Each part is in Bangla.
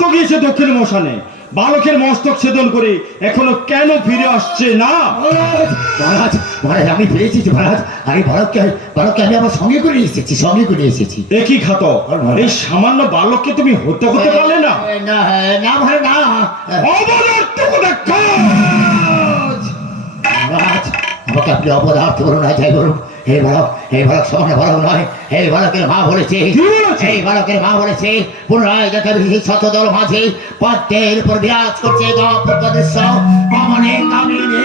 তো গিয়েছে দক্ষিণ মশানে, বালকের মস্তক ছেদন করে এখনো কেন ফিরে আসছে না? মহারাজ মহারাজ আমি ফিরে এসেছি মহারাজ। আরে বালককে আমি আমার সঙ্গে করে এসেছি। একই ঘাতক, এই সামান্য বালককে তুমি হত্যা করতে পারলে না? না না মহারাজ না। অপদার্থ কোথাকার! মহারাজ আমাকে আপনি অপদার্থ বলুন না, যাই বলুন। এই বালক সমানে বালক নয়। এই বালকের মা বলেছে, পুনরায় দেখা দিয়েছি শতদল মাঝে পদ্মের উপর বিরাজ করছে অপূর্ব দৃশ্য কমলে কামিনী।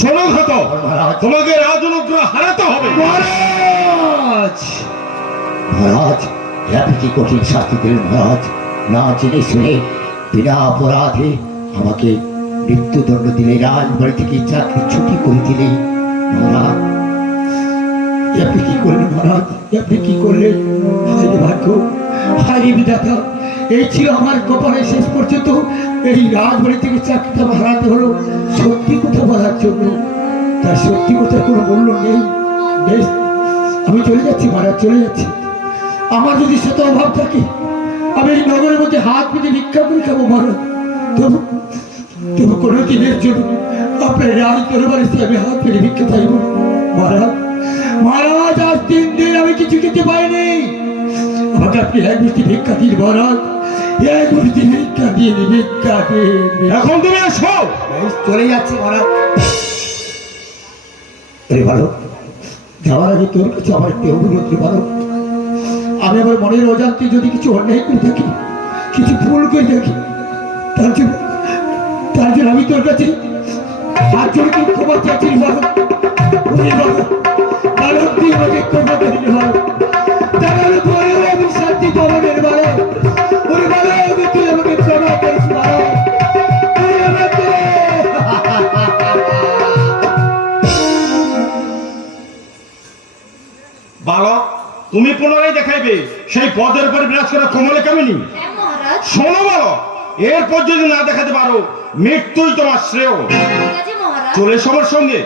শোনো ঘাতক, তোমাকে রাজ অনুগ্রহ হারাতে হবে। মহারাজ আপনি কি কঠিন শাস্তি দিলেন মহারাজ? না জেনে শুনে বিনা অপরাধে আমাকে মৃত্যুদণ্ড দিলে, রাজবাড়ি থেকে চাকরি ছুটি করে দিলে। মহারাজ আপনি কি করলেন মহারাজ? আপনি কি করলেন? হায় ভাগ্য, হায় বিধাতা, এই ছিল আমার কপালে শেষ পর্যন্ত। এই রাজবাড়ি থেকে চাকরিটা হারাতে হলো সত্যি কথা বলার জন্য। তার সত্যি কথা কোনো মূল্য নেই। বেশ, আমি চলে যাচ্ছি মহারাজ, চলে যাচ্ছি। আমার যদি শত অভাব থাকে আমি এই নগরের মধ্যে হাত পেতে ভিক্ষা করে খাবো মহারাজ। তবু কোনো দিনের জন্য আপনার রাজ দরবারে আমি হাত পেতে ভিক্ষা চাইব মহারাজ। আজ 3 দিন আমি কিছু খেতে পাইনি। আমাকে আপনি এক মুষ্টি ভিক্ষা দিন মহারাজ, এক মুষ্টি ভিক্ষা দিয়ে ভিক্ষা দিন। এখন তুমি এসো। চলে যাচ্ছি মহারাজ। আরে ভালো, যাওয়ার আগে তোর কাছে আমার একটি অনুরোধ ভালো। আমি আমার মনের অজান্তে যদি কিছু অন্যায় করে থাকি, কিছু ভুল করে থাকি, তার জন্য আমি তোর কাছে আর জন্য ক্ষমা চাচ্ছি ভালো। বালক তুই আমাকে ক্ষমা করে দিলে ভালো, তাহলে পরেও আমি শান্তি পালনের ভালো। ওরে ভালো, তুই আমাকে ক্ষমা করিস ভালো, তুই আমাকে। বালক, তুমি পুনরায় দেখাইবে সেই পদের উপর বিরাজ করা কমলে কামিনী। শোনো বালক, এরপর যদি না দেখাতে পারো মৃত্যুই তোমার শ্রেয়। চলে সবার সঙ্গে।